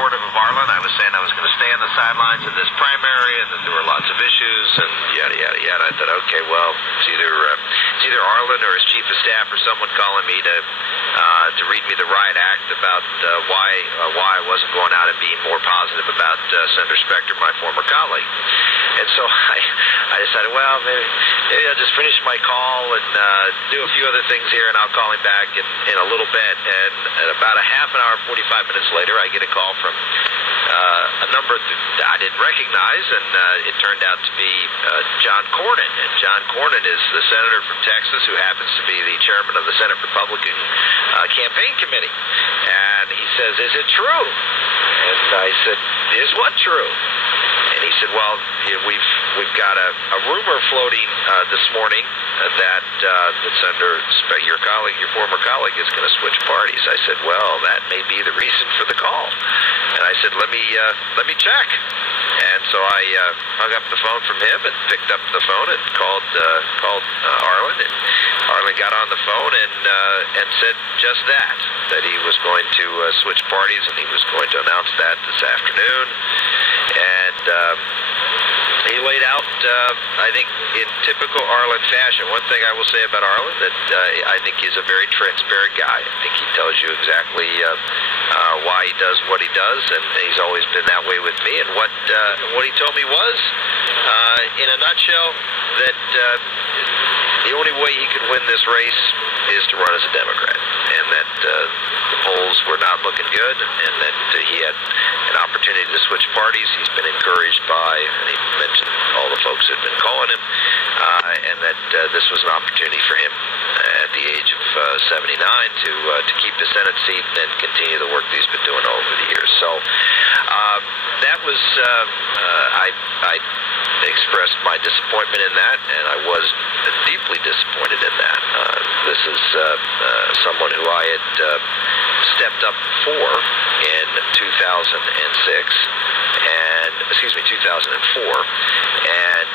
supportive of Arlen. I was saying I was going to stay on the sidelines in this primary, and that there were lots of issues, and yada, yada, yada. I thought, okay, well, it's either Arlen or his chief of staff or someone calling me to read me the riot act about why I wasn't going out and being more positive about Senator Specter, my former colleague. And so I decided, well, maybe I'll just finish my call and do a few other things here, and I'll call him back in a little bit. And about a half an hour, 45 minutes later, I get a call from a number that I didn't recognize, and it turned out to be John Cornyn. And John Cornyn is the senator from Texas who happens to be the chairman of the Senate Republican Campaign Committee. And he says, "Is it true?" And I said, "Is what true?" And he said, "Well, we've got a rumor floating this morning that Senator your former colleague, is going to switch parties." I said, "Well, that may be the reason for the call." And I said, "Let me check." And so I hung up the phone from him and picked up the phone and called Arlen. And Arlen got on the phone and said just that he was going to switch parties, and he was going to announce that this afternoon. And he laid out, I think, in typical Arlen fashion. One thing I will say about Arlen, that I think he's a very transparent guy. I think he tells you exactly why he does what he does, and he's always been that way with me. And what he told me was, in a nutshell, that the only way he could win this race is to run as a Democrat, and that the polls were not looking good, and that he had an opportunity to switch parties. He's been encouraged by, and he mentioned all the folks that had been calling him, and that this was an opportunity for him at the age of 79 to keep the Senate seat and then continue the work that he's been doing over the years. So that was, I expressed my disappointment in that, and I was deeply disappointed in that. This is someone who I had stepped up for in 2004, and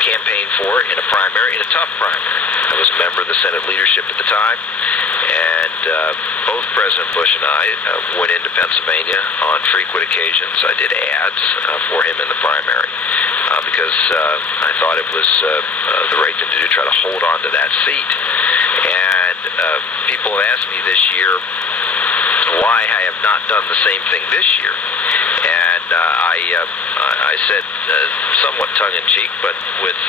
campaigned for in a primary, in a tough primary. I was a member of the Senate leadership at the time, and both President Bush and I went into Pennsylvania on frequent occasions. I did ads for him in the primary because I thought it was the right thing to do, try to hold on to that seat. And people have asked me this year why I have not done the same thing this year. And I said, somewhat tongue-in-cheek, but with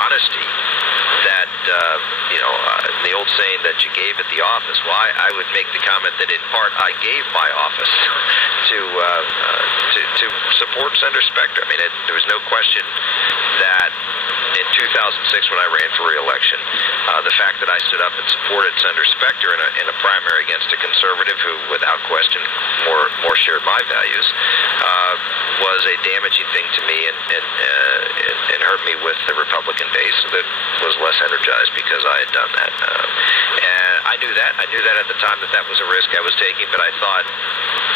honesty, that the old saying that you gave at the office. Well, I would make the comment that in part I gave my office to support Senator Specter. I mean, there was no question that in 2006 when I ran for re-election, the fact that I stood up and supported Senator Specter in a primary against a conservative who, without question, more shared my values, was a damaging thing to me and hurt me with the Republican base that was less energized because I had done that. And I knew that. I knew that at the time that was a risk I was taking, but I thought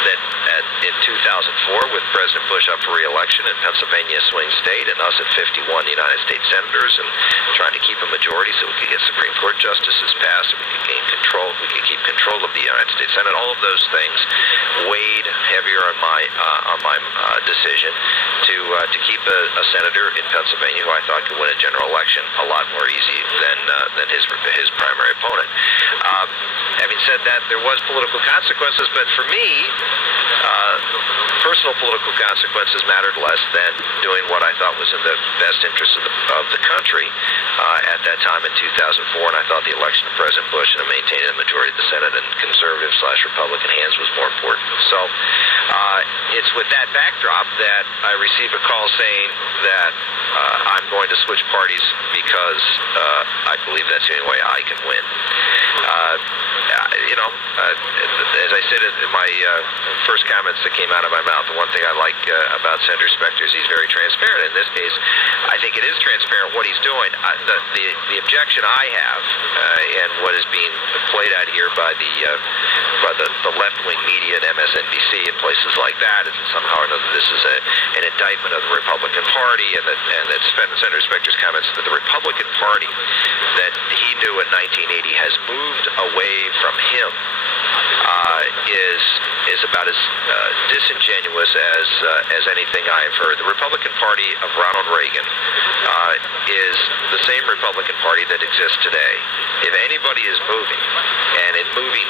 that in 2004, with President Bush up for re-election in Pennsylvania, a swing state, and us at 51 United States senators, and trying to keep a majority so we could get Supreme Court justices passed, and we could gain control, we could keep control of the United States Senate. All of those things weighed heavier on my decision to keep a senator in Pennsylvania who I thought could win a general election a lot more easy than his primary opponent. Having said that, there was political consequences, but for me, personal political consequences mattered less than doing what I thought was in the best interest of the country at that time in 2004, and I thought the election of President Bush and maintaining the majority of the Senate in conservative/Republican hands was more important. So it's with that backdrop that I received a call saying that I'm going to switch parties because I believe that's the only way I can win. As I said in my first comments that came out of my mouth, the one thing I like about Senator Specter is he's very transparent. In this case, I think it is transparent what he's doing. The objection I have, and what is being played out here by the left-wing media and MSNBC and places like that, is that somehow or another this is an indictment of the Republican Party, and that Senator Specter's comments that the Republican Party that he knew in 1980 has moved away from him is about as disingenuous as anything I have heard. The Republican Party of Ronald Reagan is the same Republican Party that exists today. If anybody is moving, and in moving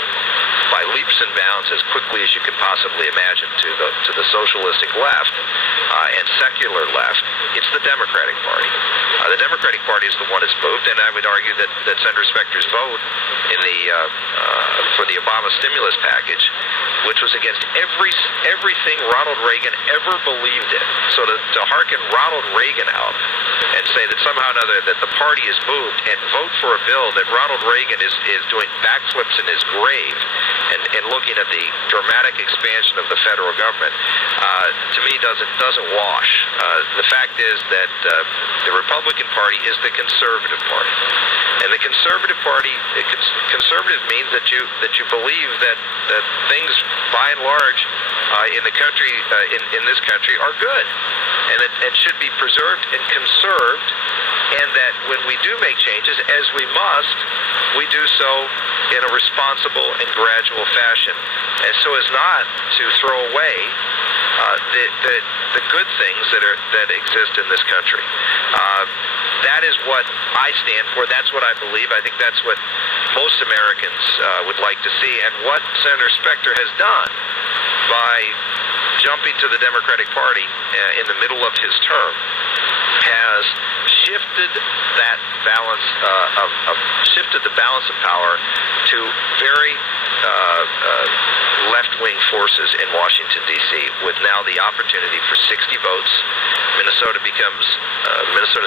by leaps and bounds as quickly as you could possibly imagine to the socialistic left and secular left, it's the Democratic Party. The Democratic Party is the one that's moved, and I would argue that Senator Specter's vote in for the Obama stimulus package, which was against everything Ronald Reagan ever believed in. So to hearken Ronald Reagan out and say that somehow or another that the party is moved and vote for a bill that Ronald Reagan is doing backflips in his grave and looking at the dramatic expansion of the federal government, to me doesn't wash. The fact is that the Republican Party is the conservative party, and the conservative party, conservative means that you believe that things by and large in the country in this country are good and should be preserved and conserved, and that when we do make changes, as we must, we do so in a responsible and gradual fashion, and so as not to throw away the good things that exist in this country. That is what I stand for. That's what I believe. I think that's what most Americans would like to see, and what Senator Specter has done by jumping to the Democratic Party in the middle of his term has shifted that balance shifted the balance of power to very left-wing forces in Washington, D.C., with now the opportunity for 60 votes. Minnesota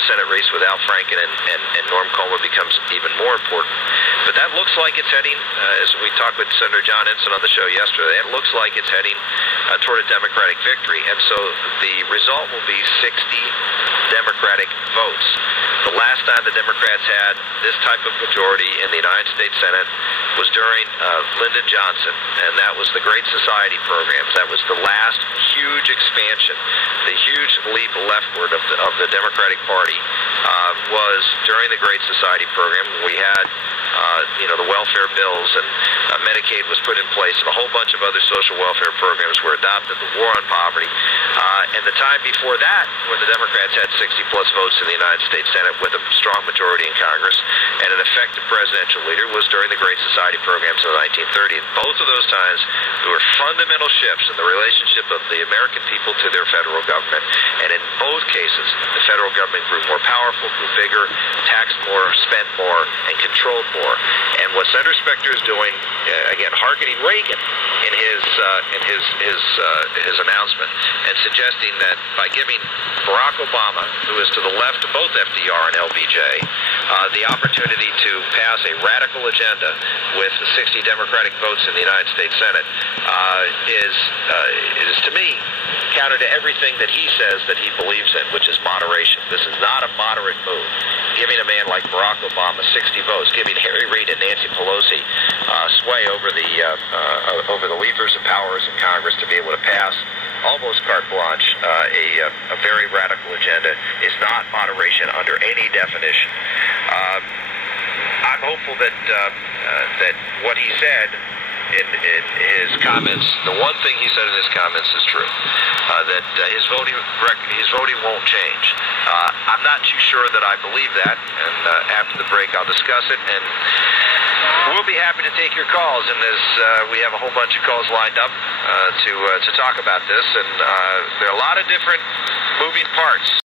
Senate race with Al Franken and Norm Coleman becomes even more important. But that looks like it's heading, as we talked with Senator John Ensign on the show yesterday, it looks like it's heading toward a Democratic victory. And so the result will be 60 Democratic votes. The last time the Democrats had this type of majority in the United States Senate was during Lyndon Johnson, and that was the Great Society programs. That was the last huge expansion, the huge leap leftward of the Democratic Party was during the Great Society program. We had the welfare bills, and Medicaid was put in place, and a whole bunch of other social welfare programs were adopted, the war on poverty. And the time before that, when the Democrats had 60-plus votes in the United States Senate with a strong majority in Congress and an effective presidential leader, was during the Great Society programs in the 1930s. Both of those times, there were fundamental shifts in the relationship of the American people to their federal government. And in both cases, the federal government grew more powerful, grew bigger, taxed more, spent more, and controlled more. And what Senator Specter is doing, again, hearkening Reagan in his announcement, and suggesting that by giving Barack Obama, who is to the left of both FDR and LBJ, the opportunity to pass a radical agenda with the 60 Democratic votes in the United States Senate is to me counter to everything that he says that he believes in, which is moderation. This is not a moderate move. Giving a man like Barack Obama 60 votes, giving Harry Reid and Nancy Pelosi sway over the levers of powers in Congress to be able to pass almost carte blanche a very radical agenda is not moderation under any definition. I'm hopeful that what he said in his comments, the one thing he said in his comments is true, that his voting won't change. I'm not too sure that I believe that, and after the break I'll discuss it, and we'll be happy to take your calls, and as we have a whole bunch of calls lined up to talk about this, and there are a lot of different moving parts.